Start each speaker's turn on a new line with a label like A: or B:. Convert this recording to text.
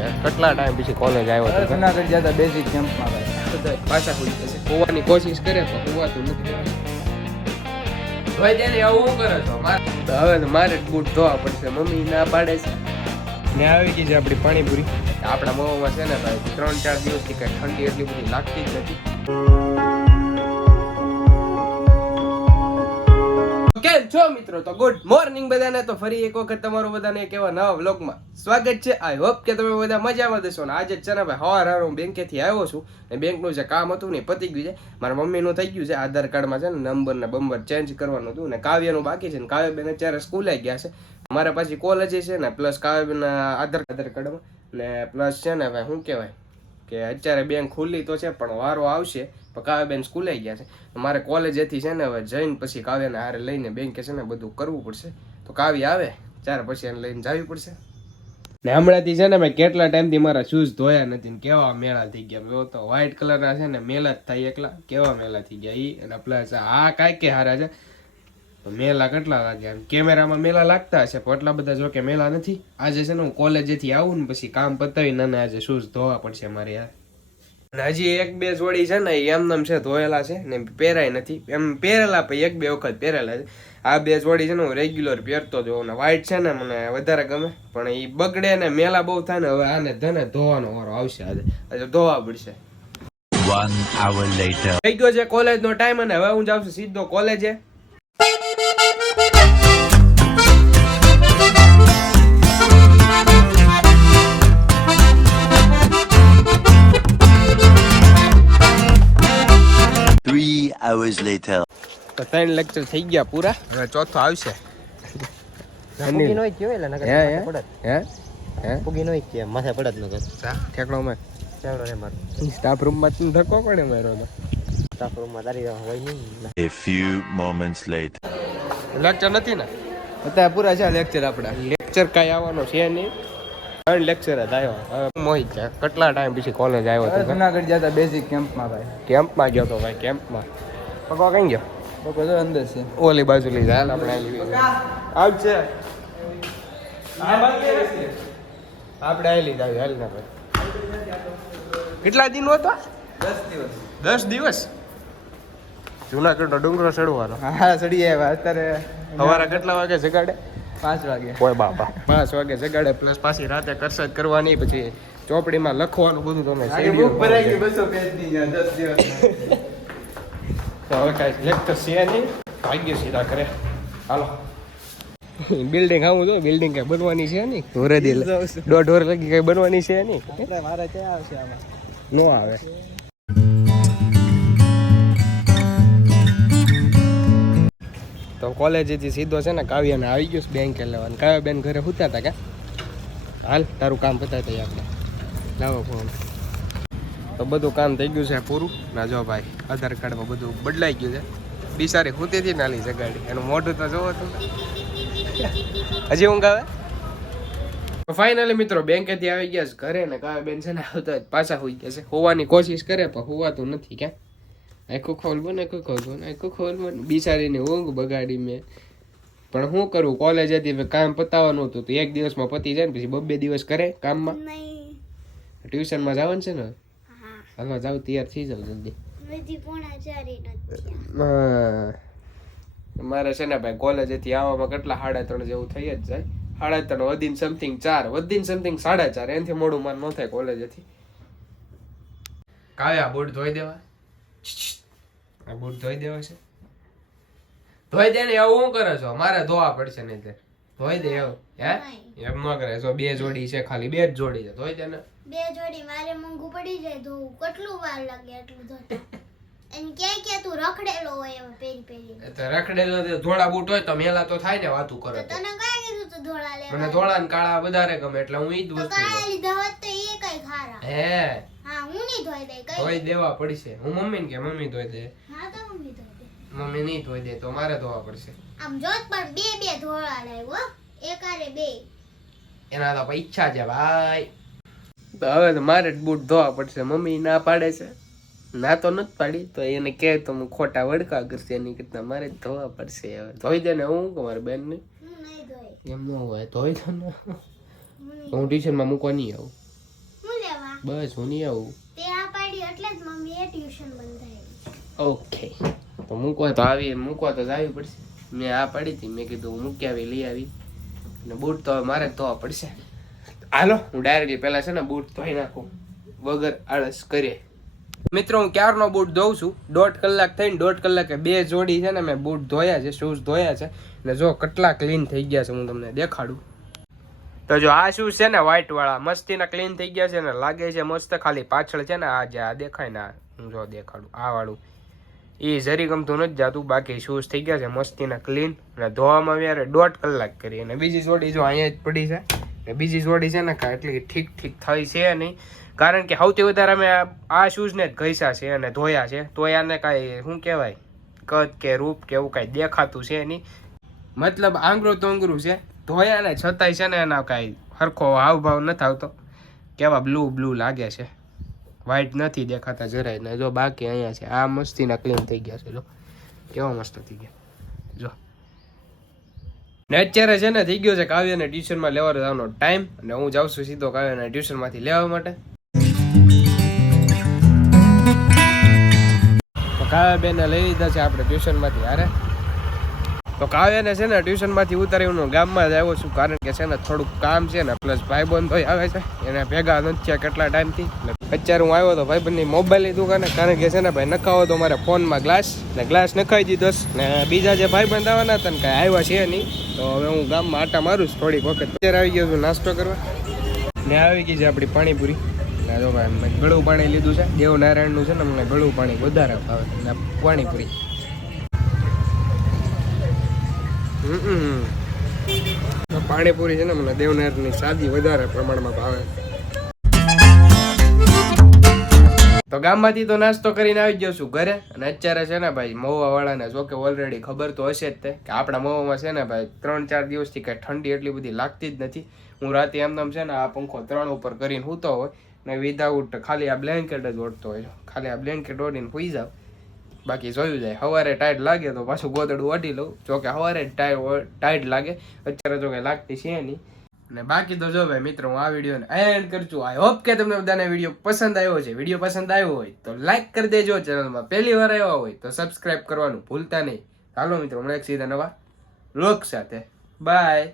A: છે. કેટલા ટાઈમ પછી કોલેજ આવ્યો તો?
B: જુનાગઢ જતા બેઝિક કેમ્પમાં ભાઈ
A: પાછા ખુલી જશે હોવાની કોશિશ કરે તો હોવાતું નથી ભાઈ તેને આવું કરે છો? હવે તો મારે બૂટ ધોવા પડશે. મમ્મી ના પાડે છે. ને આવી ગઈ છે આપણી પાણીપુરી. આપણા મોમાં છે ને ભાઈ ત્રણ ચાર દિવસથી કઈ ઠંડી એટલી બધી લાગતી જ નથી. કેમ છો મિત્રો? તો ગુડ મોર્નિંગ બધાને. તો ફરી એક વખત તમારું બધાને એક એવા નવા વ્લોગમાં સ્વાગત છે. આઈ હોપ કે તમે બધા મજામાં દેશો ને આજે છે ને ભાઈ, હવાર હવાર હું બેંકેથી આવ્યો છું. ને બેંકનું જે કામ હતું ને પતી ગયું છે. મારા મમ્મીનું થઈ ગયું છે. આધાર કાર્ડમાં છે ને નંબર ને બંબર ચેન્જ કરવાનું હતું. ને કાવ્યનું બાકી છે. ને કાવ્યબેન અત્યારે સ્કૂલે ગયા છે. મારા પાછી કોલેજ છે ને પ્લસ કાવ્યબેન આધાર આધાર કાર્ડમાં ને પ્લસ છે ને ભાઈ, શું કહેવાય? કે અત્યારે બેંક ખુલ્લી તો છે, પણ વારો આવશે. પણ કાવ્યાબેન સ્કૂલે ગયા છે. મારે કોલેજેથી છે ને હવે જઈને પછી કાવ્યને હારે લઈને બેંકે છે ને બધું કરવું પડશે. તો કાવ્ય આવે, ત્યારે પછી એને લઈને જવી પડશે. ને હમણાંથી છે ને મેં કેટલા ટાઈમથી મારા શૂઝ ધોયા નથી ને કેવા મેળા થઈ ગયા. મેં તો વ્હાઈટ કલરના છે ને મેલા જ થાય એકલા. કેવા મેલા થઈ ગયા એ અને પ્લસ આ કાંઈ કે હારા છે. મેલા કેટલા લાગ્યા? કેમેરામાં મેલા લાગતા હશે પણ એટલા બધા જોકે મેલા નથી. આજે છે ને હું કોલેજેથી આવું ને પછી કામ પતાવીને અને આજે શૂઝ ધોવા પડશે મારે યાર. અને હજી એક બે જોડી છે ને એમનેમ છે ધોયેલા છે ને પહેરાય નથી. એમ પહેરેલા પછી એક બે વખત પહેરેલા છે. આ બે જોડી છે ને હું રેગ્યુલર પહેરતો જ હોઉં ને વ્હાઈટ છે ને મને વધારે ગમે. પણ એ બગડે ને મેલા બહુ થાય ને હવે આને ધને ધોવાનો વારો આવશે આજે. આજે ધોવા પડશે.
C: One hour later.
A: થઈ ગયો છે કોલેજનો ટાઈમ અને હવે હું જાઉં છું સીધો કોલેજે
C: hours later.
A: તો ત્રણ લેક્ચર થઈ ગયા પૂરા. હવે ચોથો આવશે.
D: ફૂગી નો જ એટલે નકર
A: હે હે
D: માથે પડત.
A: હે? હે?
D: ફૂગી નો માથે પડત નકર.
A: ઠેકડો માં
D: ચાલો રે માર.
A: સ્ટાફ રૂમમાં તું ધક્કો પડે મારો તો.
D: સ્ટાફ રૂમમાં તારી હોય નહીં.
C: A few moments later.
A: Lecture નથી ને? અત્યારે પૂરા છે લેક્ચર આપણા લેક્ચર કાંઈ આવવાનો છે નહીં. ત્રણ લેક્ચર જ આવ્યો. મોહિત છે. કેટલા ટાઈમ પછી કોલેજ આવ્યો તો
B: જુનાગઢ જતા બેઝિક કેમ્પમાં ભાઈ.
A: કેમ્પમાં ગયો તો ભાઈ કેમ્પમાં પગવા કઈ ગયો?
B: લોકો તો અંદર છે.
A: ઓલી બાજુ લઈ જાય હાલ આપણે આવી આવશે આપણે આવી લીધા હાલ ને ભાઈ. કેટલા દિન હતા?
B: દસ દિવસ.
A: દસ દિવસ? જુનાગઢનો ડુંગરો ચડવાનો.
B: હા ચડી આવ્યા. અત્યારે
A: સવારે કેટલા વાગે જગાડે?
B: પાંચ વાગે.
A: ઓય બાપા. પાંચ વાગે જગાડે પ્લસ પાછી રાતે કસરત કરવાની પછી ચોપડીમાં લખવાનું બધું તમે
B: બુક ભરાઈ ગઈ બસો પેજની દસ દિવસ.
A: તો હવે કાંઈ લેક્ચર છે નહીં. ભાગ્ય સીધા કરે હાલો. બિલ્ડિંગ આવું જો બિલ્ડિંગ કઈ બનવાની છે નહીં? ઢોરે દિલ દોઢ ઢોર લગી કઈ બનવાની છે નહીં?
B: આપણે મારે ક્યાં આવશે આમાં.
A: નો આવે. તો કોલેજેથી સીધો છે ને કાવ્યાને આવી ગયો બેંક લેવાનું. કાવ્યા બેન ઘરે હુતા હતા કે? હાલ તારું કામ પતાવી દઈએ આપણે. લાવો ફોન તો બધું કામ થઈ ગયું છે પૂરું. ના જો ભાઈ આધાર કાર્ડમાં બધું બદલાઈ ગયું છે. બિચારી હુતીથી નાલી છે ગાડી એનું મોઢું તો જોવો તું હજી ઊંઘ આવે? ફાઇનલી મિત્રો બેંકેથી આવી ગયા છે. ઘરે ને કાવે બેન છે ને આવતા જ પાછા હોઈ ગયા છે. હોવાની કોશિશ કરે પણ હોવાતું નથી ક્યાં. આખું ખોલ ને આખું ખોલ ને આખું ખોલવું બિચારીને ઊંઘ બગાડી મેં. પણ શું કરું? કોલેજ હતી કામ પતાવવાનું હતું. તો એક દિવસમાં પતી જાય ને પછી બબે દિવસ કરે કામમાં? ટ્યુશનમાં જવાનું છે ને? હાલો જાવ તૈયાર થઈ જાવ જલ્દી. મારે છે ને ભાઈ કોલેજથી આવવામાં કેટલા સાડા ત્રણ જેવું થઈ જ જાય. સાડા ત્રણ વધીને સમથિંગ ચાર વધીને સમથિંગ સાડા ચાર. એનાથી મોડું માન ન થાય કોલેજેથી કાવ્યા બૂટ ધોઈ દેવા. આ બૂટ ધોઈ દેવા છે. ધોઈ દે ને એવું શું કરે છો? મારે ધોવા પડશે નહીં તે ધોઈ દે એવું. હે? એમ ન કરે. જો બે જોડી છે ખાલી બે જ જોડી છે. ધોઈ દે ને.
E: બે જોડી મારે મોંઘું પડી જાય તો કેટલું વાર લાગે એટલું ધોતા એને કે કે તું રખડેલો હોય એમ પેરી પેરી
A: એ તો રખડેલો તો ધોળા બૂટ હોય તો મેલા તો થાય ને વાતું કરો તો.
E: તને કઈ કીધું તો ધોળા
A: મને ધોળા ને કાળા વધારે ગમે એટલે હું ઈ જ વસ્તુ
E: કાળા લીધા હોત તો એ કઈ ખારા.
A: હે.
E: હા હું નહીં ધોઈ દે કઈ
A: ધોઈ દેવા પડશે. હું મમ્મી ને કે મમ્મી ધોઈ દે.
E: હા તો મમ્મી ધોઈ દે.
A: મમ્મી નહીં ધોઈ દે તો મારે ધોવા પડશે.
E: આમ જોત પણ બે બે ધોળા લાવ્યો એક આરે બે.
A: એના તો ઈચ્છા છે ભાઈ. તો હવે તો મારે જ બૂટ ધોવા પડશે. મમ્મી ના પાડે છે. ના તો નથી પાડી. તો એને કહે તો હું ખોટા વડકા કરશે. એની કરતા મારે જ ધોવા પડશે હવે. ધોઈ દે ને હું કે મારી બેન ને
E: હું નહીં ધોઈ.
A: એમ ન હોય. ધોઈ દે ને.
E: હું
A: ટ્યુશનમાં મૂકવા નહીં આવું. બસ હું નહીં આવું. ઓકે. તો મૂકવા તો આવી મૂકવા તો આવી પડશે. મેં આ પાડી હતી. મેં કીધું મૂકી આવી લઈ આવી. ને બૂટ તો હવે મારે જ ધોવા પડશે. હાલો, હું ડાયરેક્ટલી પહેલાં છે ને બૂટ ધોઈ નાખું. વગર આળસ કરીએ. મિત્રો, હું ક્યારનો બૂટ ધોઉં છું? દોઢ કલાક થઈને દોઢ કલાકે બે જોડી છે ને મેં બૂટ ધોયા છે શૂઝ ધોયા છે. ને જો કેટલા ક્લીન થઈ ગયા છે, હું તમને દેખાડું. તો જો આ શૂઝ છે ને વ્હાઈટ વાળા, મસ્તીના ક્લીન થઈ ગયા છે ને લાગે છે મસ્ત, ખાલી પાછળ છે ને આ જે આ દેખાય ને હું જો દેખાડું, આ વાળું. એ જરી ગમતું નથી જાતું, બાકી શૂઝ થઈ ગયા છે, મસ્તીના ક્લીન અને ધોવામાં વ્યારે દોઢ કલાક કરી અને બીજી જોડી જો અહીંયા જ પડી છે. ને બીજી જોડી છે ને એટલી ઠીક ઠીક થઈ છે નહીં. કારણ કે સૌથી વધારે અમે આ- શૂઝને જ ઘસ્યા છે અને ધોયા છે. તો આને કાંઈ શું કહેવાય? કદ કે રૂપ કે એવું કાંઈ દેખાતું છે નહીં. મતલબ આંગળું તોંગરું છે. ધોયા ને છતાંય છે ને એના કાંઈ સરખો હાવભાવ નથી આવતો. કેવા બ્લુ બ્લુ લાગે છે. વ્હાઈટ નથી દેખાતા જરાય ને જો બાકી અહીંયા છે. આ મસ્તીના ક્લીન થઈ ગયા છે, જો. કેવા મસ્ત થઈ ગયા. જો. ને અત્યારે છે ને, થઈ ગયો છે કાવ્યને ટ્યુશનમાં લેવા જવાનો ટાઈમ અને હું જાઉં છું સીધો કાવ્યને ટ્યુશનમાંથી લેવા માટે. કાવ્યાબેને લઈ લીધા છે આપણે ટ્યુશનમાંથી હારે. તો કાવ્યને છે ને ટ્યુશનમાંથી ઉતારી હું ગામમાં જ આવ્યો છું, કારણ કે છે ને થોડુંક કામ છે ને પ્લસ ભાઈબંધો આવે છે. એને ભેગા નથી કેટલા ટાઈમથી અત્યારે હું આવ્યો તો ભાઈબંધની મોબાઈલની દુકાને, કારણ કે છે ને ભાઈ નખાવો તો મારે ફોનમાં ગ્લાસ ને ગ્લાસ નખાઈ દીધો ને બીજા જે ભાઈબંધ આવવાના હતા ને કાંઈ આવ્યા છે નહીં, તો હવે હું ગામમાં આટા મારું છું થોડીક વખત. અત્યારે આવી ગયો છું નાસ્તો કરવા. ને આવી ગઈ છે આપણી પાણીપુરી. જો ભાઈ ગળું પાણી લીધું છે, દેવનારાયણનું છે ને મને ગળું પાણી વધારે ભાવે પાણીપુરી. પાણીપુરી છે ને મને દેવનારની સાદી વધારે પ્રમાણમાં ભાવે. તો ગામમાંથી તો નાસ્તો કરીને આવી ગયો છું ઘરે. અને અત્યારે છે ને ભાઈ મહુવા વાળાને જો કે ઓલરેડી ખબર તો હશે જ તે, કે આપણા મહુવામાં છે ને ભાઈ, ત્રણ ચાર દિવસથી કાંઈ ઠંડી એટલી બધી લાગતી જ નથી. હું રાતે એમ છે ને આ પંખો ત્રણ ઉપર કરીને સૂતો હોય ને વિધાઉટ ખાલી આ બ્લેન્કેટ જ ઓઢતો હોય. ખાલી આ બ્લેન્કેટ ઓઢીને સુઈ જાવ બાકી જોયું જાય. સવારે ટાઈટ લાગે તો પાછું ગોદડું ઓઢી લઉં. જો કે સવારે ટાઈટ લાગે. અત્યારે જો કે લાગતી છે નહીં. અને બાકી તો જો ભાઈ મિત્રો, હું આ વિડીયોને એન્ડ કરું છું. આઈ હોપ કે તમને બધાને વીડિયો પસંદ આવ્યો છે વીડિયો પસંદ આવ્યો હોય તો લાઈક કરી દેજો. ચેનલમાં પહેલી વાર આવ્યા હોય તો સબસ્ક્રાઈબ કરવાનું ભૂલતા નહીં. ચાલો મિત્રો મળે સીધા નવા લોક સાથે. બાય